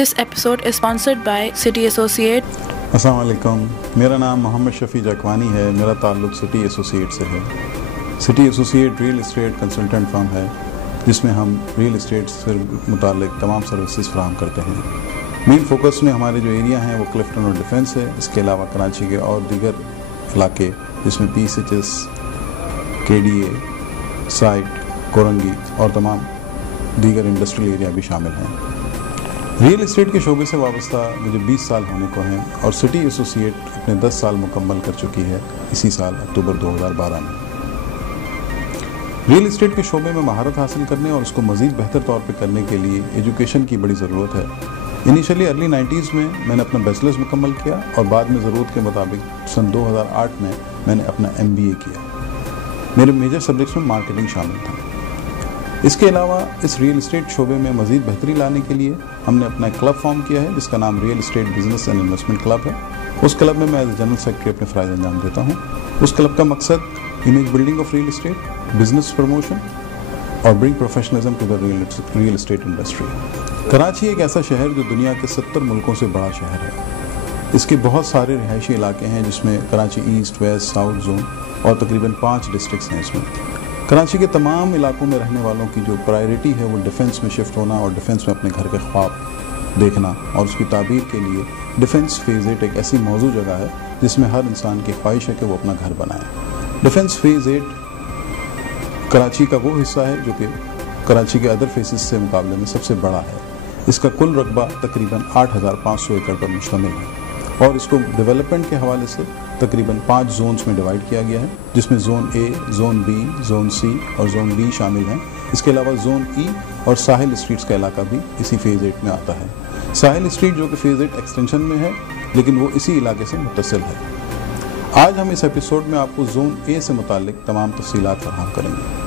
This episode is sponsored by City Associate. अस्सलाम वालेकुम, मेरा नाम मोहम्मद शफी जकवानी है। मेरा ताल्लुक़ सिटी एसोसिएट से है। City associate real estate consultant firm है जिसमें हम रियल इस्टेट से मुताल्लिक़ तमाम सर्विसेज फराहम करते हैं। मेन फोकस में हमारे जो एरिया हैं वो क्लिफ्टन और डिफेंस है। इसके अलावा कराची के और दीगर इलाके जिसमें PCHS, KDA, साइट, कोरंगी और तमाम दीगर इंडस्ट्रियल एरिया भी शामिल हैं। रियल इस्टेट के शोबे से वाबस्ता मुझे 20 साल होने को हैं और सिटी एसोसिएट अपने 10 साल मुकम्मल कर चुकी है इसी साल अक्टूबर 2012 में। रियल इस्टेट के शोबे में महारत हासिल करने और उसको मज़ीद बेहतर तौर पे करने के लिए एजुकेशन की बड़ी ज़रूरत है। इनिशियली अर्ली 90s में मैंने अपना बैचलर्स मुकम्मल किया और बाद में ज़रूरत के मुताबिक सन 2008 में मैंने अपना MBA किया। मेरे मेजर सब्जेक्ट्स में मार्केटिंग शामिल था। इसके अलावा इस रियल इस्टेट शोबे में मज़ीद बेहतरी लाने के लिए हमने अपना एक क्लब फॉर्म किया है जिसका नाम real estate business and investment club है। उस क्लब में मैं एज जनरल सेक्रेटरी अपने फ़राइज़ अंजाम देता हूँ। उस क्लब का मकसद image building of real estate, business promotion और bring professionalism to the real estate industry. Karachi एक ऐसा शहर जो दुनिया के 70 मुल्कों से बड़ा शहर है। इसके बहुत सारे रिहायशी इलाके हैं जिसमें Karachi east, west, south zone और तकरीबन 5 डिस्ट्रिक्ट्स हैं। इसमें कराची के तमाम इलाकों में रहने वालों की जो प्रायोरिटी है वो डिफेंस में शिफ्ट होना और डिफेंस में अपने घर के ख्वाब देखना और उसकी ताबीर के लिए डिफेंस फेज़ 8 एक ऐसी मौजूद जगह है जिसमें हर इंसान की ख्वाहिश है कि वो अपना घर बनाए। डिफेंस फेज़ 8 कराची का वो हिस्सा है जो कि कराची के अदर फेसेस से मुकाबले में सबसे बड़ा है। इसका कुल रकबा तकरीबन 8,500 एकड़ पर मुश्तमिल है और इसको डेवलपमेंट के हवाले से तकरीबन 5 जोन्स में डिवाइड किया गया है जिसमें zone A, zone B, zone C और जोन D शामिल हैं। इसके अलावा जोन E और साहिल स्ट्रीट्स का इलाका भी इसी फेज़ 8 में आता है। साहिल स्ट्रीट जो कि फेज़ 8 एक्सटेंशन में है लेकिन वो इसी इलाके से मुत्तसिल है। आज हम इस एपिसोड में आपको जोन A से मुतालिक तमाम तफसीलात फराहम करेंगे।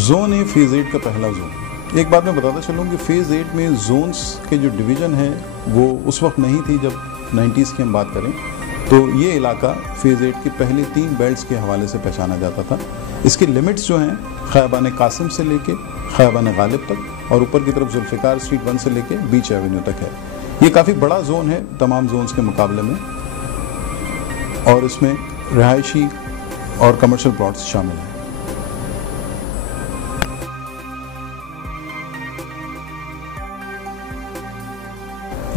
जोन A फेज़ 8 का पहला जोन। एक बात मैं बताता चलूँ कि फेज़ 8 में जोन्स के जो डिवीज़न है वो उस वक्त नहीं थी जब 90s की हम बात करें तो ये इलाका फेज़ 8 के पहले 3 बेल्ट्स के हवाले से पहचाना जाता था। इसकी लिमिट्स जो हैं खयाबान कासिम से लेके खयाबान गालिब तक और ऊपर की तरफ जुल्फ़िकार स्ट्रीट 1 से लेके बीच एवेन्यू तक है। ये काफ़ी बड़ा जोन है तमाम जोन्स के मुकाबले में और इसमें रिहायशी और कमर्शियल प्लॉट्स शामिल हैं।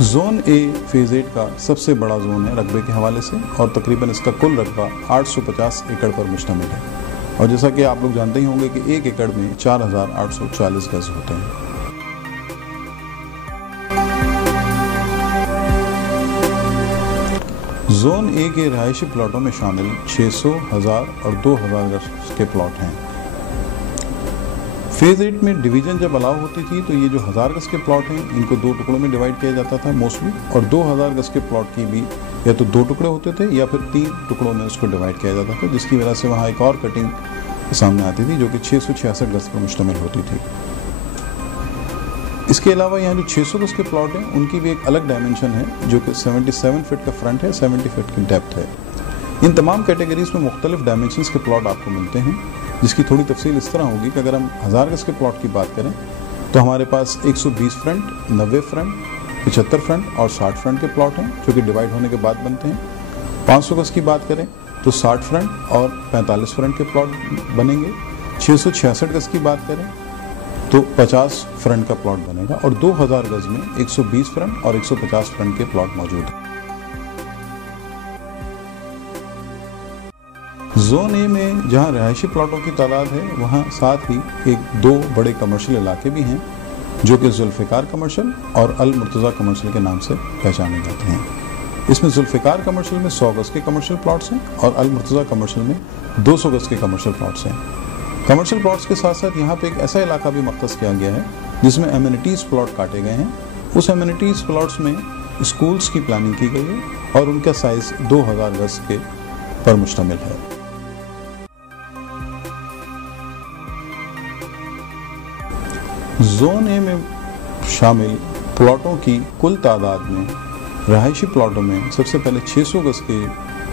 जोन A फेज़ 8 का सबसे बड़ा जोन है रकबे के हवाले से और तकरीबन इसका कुल रकबा 850 एकड़ पर मुश्तमिल है और जैसा कि आप लोग जानते ही होंगे कि 1 एकड़ में 4,840 गज होते हैं। जोन A के रिहायशी प्लॉटों में शामिल 600, 1000 और 2000 गज के प्लॉट हैं। फेज़ 8 में डिवीज़न जब अलाउ होती थी तो ये जो 1000 गज के प्लॉट हैं इनको 2 टुकड़ों में डिवाइड किया जाता था मोस्टली और 2000 गज के प्लॉट की भी या तो 2 टुकड़े होते थे या फिर 3 टुकड़ों में उसको डिवाइड किया जाता था जिसकी वजह से वहाँ एक और कटिंग सामने आती थी जो कि 666 गज पर मुश्तमिल होती थी। इसके अलावा यहाँ जो 600 गज के प्लॉट हैं उनकी भी एक अलग डायमेंशन है जो कि 77 फीट का फ्रंट है, 70 फीट की डेप्थ है। इन तमाम कैटेगरीज में मुख्तलिफ डायमेंशंस के प्लॉट आपको मिलते हैं जिसकी थोड़ी तफसील इस तरह होगी कि अगर हम 1000 गज के प्लॉट की बात करें तो हमारे पास 120 फ्रंट, 90 फ्रंट, 75 फ्रंट और 60 फ्रंट के प्लॉट हैं जो कि डिवाइड होने के बाद बनते हैं। 500 गज की बात करें तो 60 फ्रंट और 45 फ्रंट के प्लॉट बनेंगे। 666 गज की बात करें तो 50 फ्रंट का प्लॉट बनेगा और 2000 गज में 120 फ्रंट और 150 फ्रंट के प्लॉट मौजूद हैं। जोन A में जहां रिहायशी प्लॉटों की तादाद है वहां साथ ही 2 बड़े कमर्शियल इलाके भी हैं जो कि जुल्फ़िकार कमर्शियल और अल मुर्तज़ा कमर्शियल के नाम से पहचाने जाते हैं। इसमें जुल्फ़िकार कमर्शियल में 100 गज के कमर्शियल प्लॉट्स हैं और अल मुर्तज़ा कमर्शियल में 200 गज के कमर्शियल प्लॉट्स हैं। कमर्शियल प्लॉट्स के साथ साथ यहाँ पे एक ऐसा इलाका भी मख्तस किया गया है जिसमें एमिनिटीज़ प्लॉट काटे गए हैं। उस एमिनिटीज़ प्लॉट्स में स्कूल्स की प्लानिंग की गई है और उनका साइज़ 2000 गज के पर मुश्तमिल है। जोन A में शामिल प्लॉटों की कुल तादाद में रहायशी प्लॉटों में सबसे पहले 600 गज के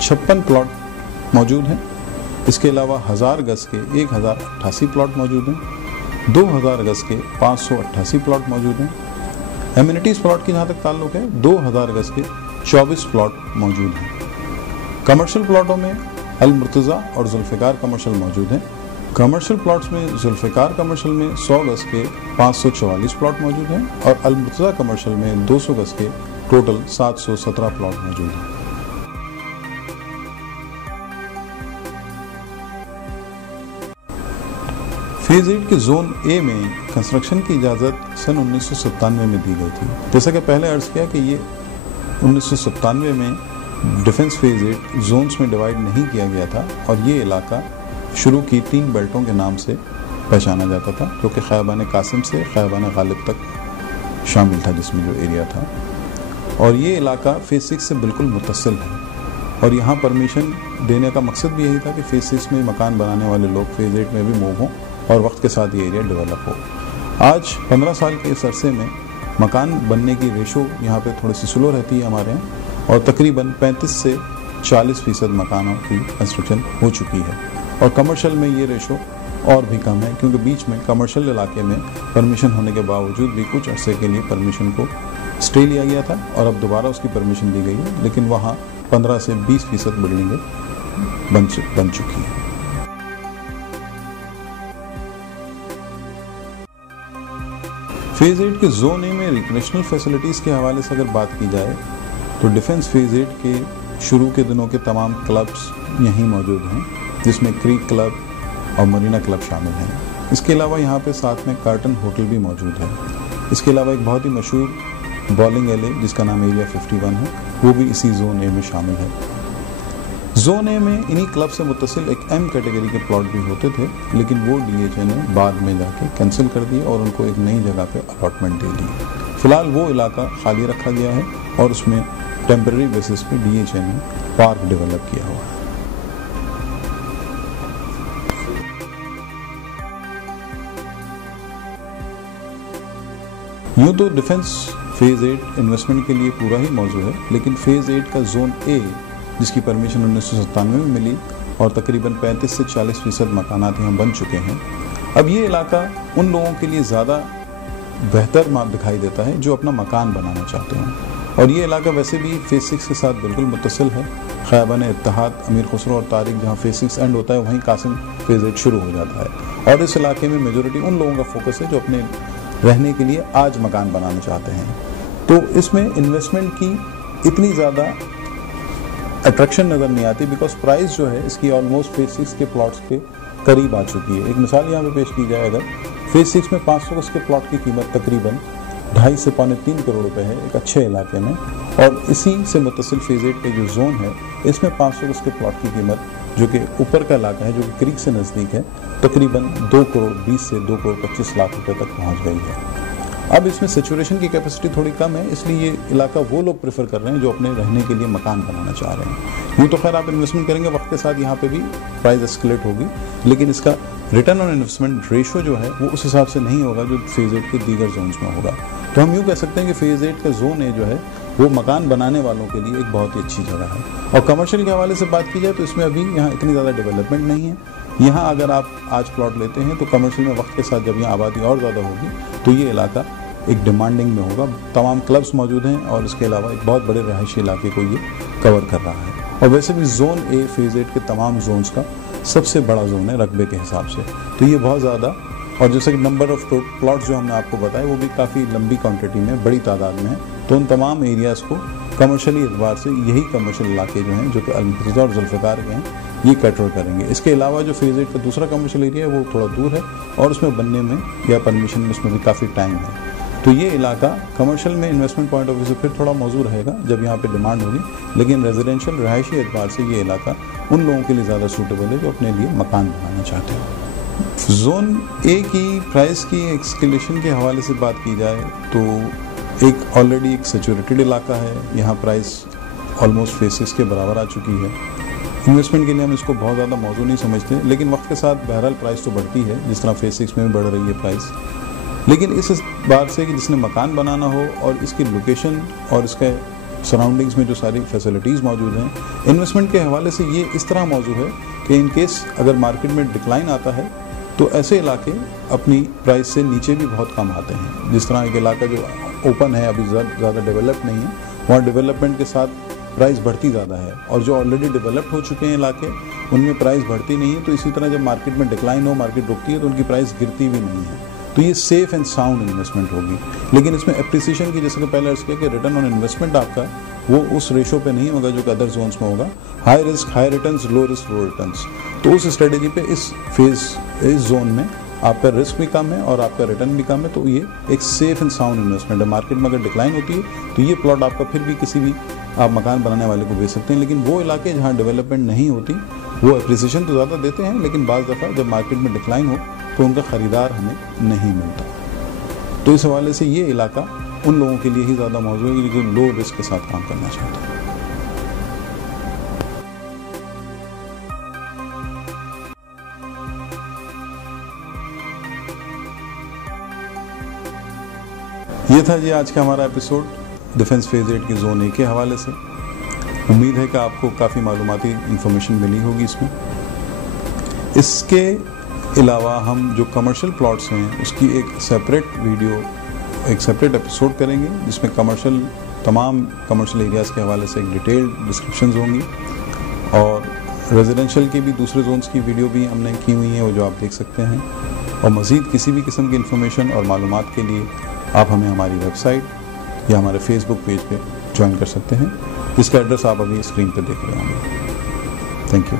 56 प्लॉट मौजूद हैं इसके अलावा 1000 गज के 1088 प्लॉट मौजूद हैं। 2000 गज के 588 प्लॉट मौजूद हैं। एमिनिटीज़ प्लॉट की जहाँ तक ताल्लुक है 2000 गज के 24 प्लॉट मौजूद हैं। कमर्शियल प्लॉटों में अल मुर्तज़ा और जुल्फ़िकार कमर्शियल मौजूद हैं। कमर्शियल प्लॉट्स में जुल्फ़िकार कमर्शियल में 100 गज के 544 प्लॉट मौजूद हैं और अल मुर्तज़ा कमर्शियल में 200 गज के टोटल 717 प्लॉट मौजूद हैं। फेज 8 के जोन ए में कंस्ट्रक्शन की इजाज़त सन 1997 में दी गई थी। जैसा कि पहले अर्ज़ किया कि ये 1997 में डिफेंस फेज 8 जोन्स में डिवाइड नहीं किया गया था और ये इलाका शुरू की 3 बेल्टों के नाम से पहचाना जाता था, जो कि ख़ैबान कासिम से ख़ैबान गालिब तक शामिल था, जिसमें जो एरिया था। और ये इलाका फेज 6 से बिल्कुल मुत्तसिल है और यहाँ परमिशन देने का मकसद भी यही था कि फेज 6 में मकान बनाने वाले लोग फेज 8 में भी मूव हों और वक्त के साथ ये एरिया डेवलप हो। आज 15 साल के इस अरसे में मकान बनने की रेशो यहाँ पे थोड़ी सी स्लो रहती है हमारे यहाँ और तकरीबन 35 से 40% मकानों की कंस्ट्रक्शन हो चुकी है। और कमर्शियल में ये रेशो और भी कम है, क्योंकि बीच में कमर्शियल इलाके में परमिशन होने के बावजूद भी कुछ अरसे के लिए परमिशन को स्टे लिया गया था और अब दोबारा उसकी परमिशन दी गई है, लेकिन वहाँ 15 से 20% बिल्डिंगें बन चुकी हैं। फेज 8 के जोन ए में रिक्रिएशनल फैसिलिटीज़ के हवाले से अगर बात की जाए तो डिफेंस फेज 8 के शुरू के दिनों के तमाम क्लब्स यहीं मौजूद हैं, जिसमें क्रीक क्लब और मरीना क्लब शामिल हैं। इसके अलावा यहाँ पे साथ में कार्टन होटल भी मौजूद है। इसके अलावा एक बहुत ही मशहूर बॉलिंग एले जिसका नाम एरिया 51 है, वो भी इसी जोन ए में शामिल है। जोन ए में इन्हीं क्लब से मुत्तसिल एक एम कैटेगरी के प्लॉट भी होते थे, लेकिन वो DHA ने बाद में जाके कैंसिल कर दिए और उनको एक नई जगह पे अलॉटमेंट दे दी। फिलहाल वो इलाका खाली रखा गया है और उसमें टेम्पररी बेसिस पे DHA ने पार्क डेवलप किया हुआ है। यूँ तो डिफेंस फेज 8 इन्वेस्टमेंट के लिए पूरा ही मौजूद है, लेकिन फेज 8 का जोन ए जिसकी परमिशन 1997 में मिली और तकरीबन 35 से 40% मकानात यहाँ बन चुके हैं। अब ये इलाका उन लोगों के लिए ज़्यादा बेहतर दिखाई देता है जो अपना मकान बनाना चाहते हैं, और ये इलाका वैसे भी फेज 6 के साथ बिल्कुल मुत्तसिल है। ख़ैबान इत्तेहाद, अमीर खुसरो और तारिक जहाँ फेज 6 एंड होता है वहीं कासिम फेज 8 शुरू हो जाता है। और इस इलाके में मेजोरिटी उन लोगों का फोकस है जो अपने रहने के लिए आज मकान बनाना चाहते हैं। तो इसमें इन्वेस्टमेंट की इतनी ज़्यादा अट्रैक्शन नज़र नहीं आती, बिकॉज प्राइस जो है इसकी ऑलमोस्ट फेज 6 के प्लॉट्स के करीब आ चुकी है। एक मिसाल यहाँ पे पेश की जाए, अगर फेज 6 में 500 गज के प्लॉट की कीमत तकरीबन 2.5 से 3 करोड़ रुपए है एक अच्छे इलाके में, और इसी से मुत्तसिल फेज 8 के जो जोन है इसमें 500 गज के प्लॉट की कीमत जो कि ऊपर का इलाका है, जो कि क्रीक से नज़दीक है, तकरीबन 2 करोड़ 20 से 2 करोड़ 25 लाख रुपए तक पहुँच गई है। अब इसमें सेचुरेशन की कैपेसिटी थोड़ी कम है, इसलिए ये इलाका वो लोग प्रेफर कर रहे हैं जो अपने रहने के लिए मकान बनाना चाह रहे हैं। यूँ तो खैर आप इन्वेस्टमेंट करेंगे वक्त के साथ यहाँ पे भी प्राइस एस्केलेट होगी, लेकिन इसका रिटर्न ऑन इन्वेस्टमेंट रेशो जो है वो उस हिसाब से नहीं होगा जो फेज 8 के दीगर जोन्स में होगा। तो हम यूँ कह सकते हैं कि फेज 8 का जोन ए जो है वो मकान बनाने वालों के लिए एक बहुत ही अच्छी जगह है। और कमर्शियल के हवाले से बात की जाए तो इसमें अभी यहाँ इतनी ज़्यादा डेवलपमेंट नहीं है। यहाँ अगर आप आज प्लॉट लेते हैं तो कमर्शियल में वक्त के साथ जब यहाँ आबादी और ज़्यादा होगी तो ये इलाका एक डिमांडिंग में होगा। तमाम क्लब्स मौजूद हैं और इसके अलावा एक बहुत बड़े रहायशी इलाके को ये कवर कर रहा है। और वैसे भी जोन ए फेज 8 के तमाम जोन्स का सबसे बड़ा जोन है रकबे के हिसाब से, तो ये बहुत ज़्यादा, और जैसे कि नंबर ऑफ प्लॉट्स जो हमने आपको बताया वो भी काफ़ी लंबी क्वांटिटी में, बड़ी तादाद में है। तो उन तमाम एरियाज़ को कमर्शियली एतबार से यही कमर्शियल इलाके जो हैं, जो कि अल मुर्तज़ा और जुल्फ़िकार के हैं, ये कैटर करेंगे। इसके अलावा जो फेज 8 का दूसरा कमर्शियल एरिया है वो थोड़ा दूर है और उसमें बनने में या परमिशन में उसमें भी काफ़ी टाइम है। तो ये इलाका कमर्शियल में इन्वेस्टमेंट पॉइंट ऑफ व्यू से फिर थोड़ा मौजूद रहेगा जब यहाँ पे डिमांड होगी, लेकिन रेजिडेंशियल रहायशी एतबार से ये इलाका उन लोगों के लिए ज़्यादा सूटेबल है जो अपने लिए मकान बनाना चाहते हैं। जोन ए की प्राइस की एक्सकेलेशन के हवाले से बात की जाए तो एक ऑलरेडी एक सेचुरेटेड इलाका है, यहाँ प्राइस ऑलमोस्ट फेज 6 के बराबर आ चुकी है। इन्वेस्टमेंट के लिए हम इसको बहुत ज़्यादा मौजूद नहीं समझते, लेकिन वक्त के साथ बहरहाल प्राइस तो बढ़ती है, जिस तरह फेज 6 में भी बढ़ रही है प्राइस। लेकिन इस बात से कि जिसने मकान बनाना हो और इसकी लोकेशन और इसके सराउंडिंग्स में जो सारी फैसिलिटीज़ मौजूद हैं, इन्वेस्टमेंट के हवाले से ये इस तरह मौजूद है कि इन केस अगर मार्केट में डिक्लाइन आता है तो ऐसे इलाके अपनी प्राइस से नीचे भी बहुत कम आते हैं। जिस तरह एक इलाका जो ओपन है, अभी ज़्यादा डेवलप नहीं है, वहाँ डेवलपमेंट के साथ प्राइस बढ़ती ज़्यादा है, और जो ऑलरेडी डेवलप्ड हो चुके हैं इलाके उनमें प्राइस बढ़ती नहीं है। तो इसी तरह जब मार्केट में डिक्लाइन हो, मार्केट रुकती है, तो उनकी प्राइस गिरती भी नहीं है। तो ये सेफ एंड साउंड इन्वेस्टमेंट होगी। लेकिन इसमें एप्रिसिएशन की, जैसे कि पहले अर्ज किया कि रिटर्न ऑन इन्वेस्टमेंट आपका वो उस रेशो पे नहीं होगा जो कि अदर जोन्स में होगा। High risk high returns, low risk low returns. तो उस स्ट्रेटेजी पे इस जोन में आपका रिस्क भी कम है और आपका रिटर्न भी कम है। तो ये एक सेफ एंड साउंड इन्वेस्टमेंट है। मार्केट में अगर डिक्लाइन होती है तो ये प्लॉट आपका फिर भी किसी भी आप मकान बनाने वाले को बेच सकते हैं। लेकिन वो इलाके जहाँ डेवलपमेंट नहीं होती वो एप्रिसिएशन तो ज़्यादा देते हैं, लेकिन बाज़ दफ़ा जब मार्केट में डिक्लाइन हो तो उनका ख़रीदार हमें नहीं मिलता। तो इस हवाले से ये इलाका उन लोगों के लिए ही ज़्यादा मौजूद है जो लो रिस्क के साथ काम करना चाहते हैं। ये था जी आज का हमारा एपिसोड डिफेंस फेज 8 की जोन ए के हवाले से। उम्मीद है कि आपको काफ़ी मालूमाती इंफॉर्मेशन मिली होगी इसमें। इसके अलावा हम जो कमर्शियल प्लॉट्स हैं उसकी एक सेपरेट वीडियो, एक सेपरेट एपिसोड करेंगे जिसमें तमाम कमर्शियल एरियाज़ के हवाले से एक डिटेल्ड डिस्क्रिप्शंस होंगी, और रेजिडेंशियल के भी दूसरे जोन्स की वीडियो भी हमने की हुई है, वो जो आप देख सकते हैं। और मज़ीद किसी भी किस्म की इन्फॉर्मेशन और मालूमात के लिए आप हमें हमारी वेबसाइट या हमारे फेसबुक पेज पे ज्वाइन कर सकते हैं, जिसका एड्रेस आप अभी स्क्रीन पे देख रहे होंगे। Thank you.